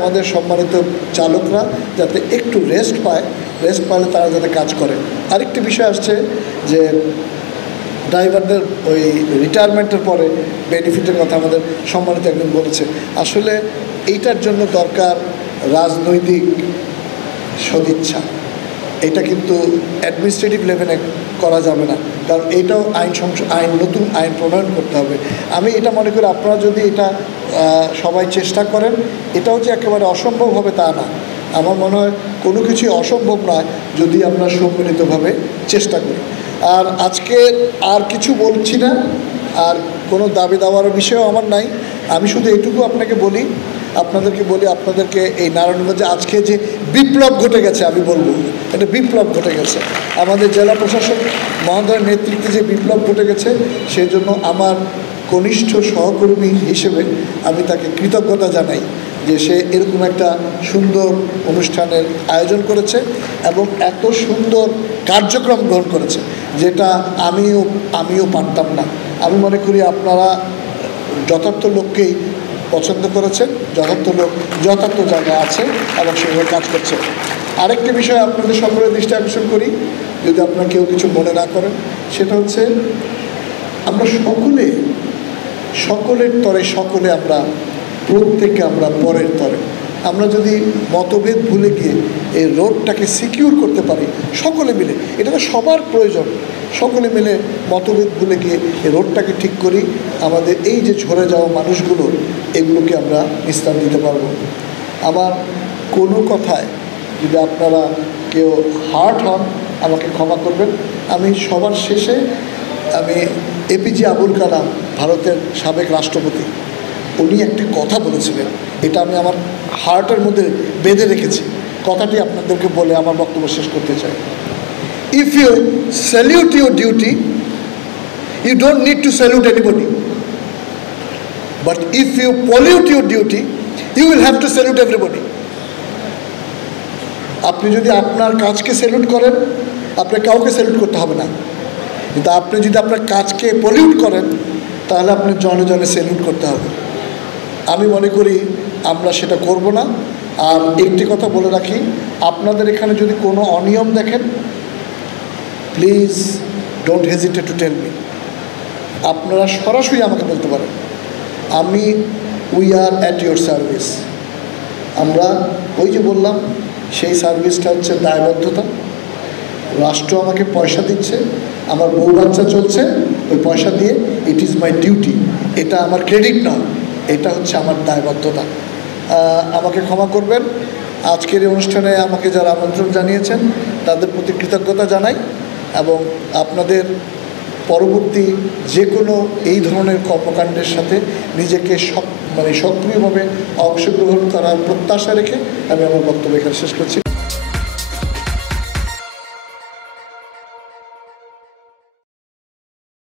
আমাদের সম্মানিত চালকরা যাতে একটু রেস্ট পায়, রেস্ট পাইলে তারা যাতে কাজ করে। আরেকটি বিষয় আসছে যে ড্রাইভারদের ওই রিটায়ারমেন্টের পরে বেনিফিটের কথা আমাদের সম্মানিত একজন বলেছে। আসলে এইটার জন্য দরকার রাজনৈতিক সদিচ্ছা। এটা কিন্তু অ্যাডমিনিস্ট্রেটিভ লেভেলে করা যাবে না, কারণ এটাও নতুন আইন প্রণয়ন করতে হবে। আমি এটা মনে করি আপনারা যদি এটা সবাই চেষ্টা করেন, এটাও যে একেবারে অসম্ভব হবে তা না। আমার মনে হয় কোনো কিছুই অসম্ভব নয় যদি আমরা সম্মিলিতভাবে চেষ্টা করি। আর আজকে আর কিছু বলছি না, আর কোনো দাবি দেওয়ার বিষয়ও আমার নাই। আমি শুধু এইটুকু আপনাদেরকে বলি আপনাদেরকে এই নারায়ণগঞ্জে আজকে যে বিপ্লব ঘটে গেছে, আমি বলবো এটা বিপ্লব ঘটে গেছে। আমাদের জেলা প্রশাসক মহোদয়ের নেতৃত্বে যে বিপ্লব ঘটে গেছে, সেই জন্য আমার কনিষ্ঠ সহকর্মী হিসেবে আমি তাকে কৃতজ্ঞতা জানাই যে সে এরকম একটা সুন্দর অনুষ্ঠানের আয়োজন করেছে এবং এত সুন্দর কার্যক্রম গ্রহণ করেছে, যেটা আমিও পারতাম না। আমি মনে করি আপনারা যথার্থ লোককেই পছন্দ করেছেন, যথার্থ লোক যথার্থ জায়গায় আছে এবং সেভাবে কাজ করছে। আরেকটি বিষয় আপনাদের সকলের দৃষ্টি আকর্ষণ করি, যদি আপনারা কেউ কিছু মনে না করেন, সেটা হচ্ছে আমরা সকলের তরে আমরা প্রত্যেকে আমরা পরের তরে। আমরা যদি মতভেদ ভুলে গিয়ে এই রোডটাকে সিকিউর করতে পারি সকলে মিলে, এটা তো সবার প্রয়োজন, সকলে মিলে মতভেদ ভুলে গিয়ে এই রোডটাকে ঠিক করি, আমাদের এই যে ঝরে যাওয়া মানুষগুলো এগুলোকে আমরা নিস্তার দিতে পারবো। আবার কোনো কথায় যদি আপনারা কেউ হার্ট হন আমাকে ক্ষমা করবেন। আমি সবার শেষে এপিজে আবুল কালাম, ভারতের সাবেক রাষ্ট্রপতি, উনি একটি কথা বলেছিলেন, এটা আমি আমার হার্টের মধ্যে বেঁধে রেখেছি। কথাটি আপনাদেরকে বলে আমার বক্তব্য শেষ করতে চাই। If you salute your duty, you don't need to salute anybody, but if you pollute your duty, you will have to salute everybody. আপনি যদি আপনার কাজকে স্যালুট করেন, আপনার কাউকে স্যালুট করতে হবে না, কিন্তু আপনি যদি আপনার কাজকে পলিউট করেন তাহলে আপনি জনে জনে স্যালুট করতে হবে। আমি মনে করি আমরা সেটা করব না। আর একটি কথা বলে রাখি, আপনাদের এখানে যদি কোনো অনিয়ম দেখেন, please don't hesitate to tell me. আপনারা সরাসরি আমাকে বলতে পারেন। We are at your service. আমরা ওই যে বললাম, সেই সার্ভিসটা হচ্ছে দায়বদ্ধতা। রাষ্ট্র আমাকে পয়সা দিচ্ছে, আমার বউ বাচ্চা চলছে ওই পয়সা দিয়ে, ইট ইজ মাই ডিউটি। এটা আমার ক্রেডিট নয়, এটা হচ্ছে আমার দায়বদ্ধতা। আমাকে ক্ষমা করবেন। আজকের এই অনুষ্ঠানে আমাকে যারা আমন্ত্রণ জানিয়েছেন তাদের প্রতি কৃতজ্ঞতা জানাই এবং আপনাদের পরবর্তী যে কোনো এই ধরনের কর্মকাণ্ডের সাথে নিজেকে সক্রিয়ভাবে অংশগ্রহণ করার প্রত্যাশা রেখে আমি আমার বক্তব্য এখানে শেষ করছি।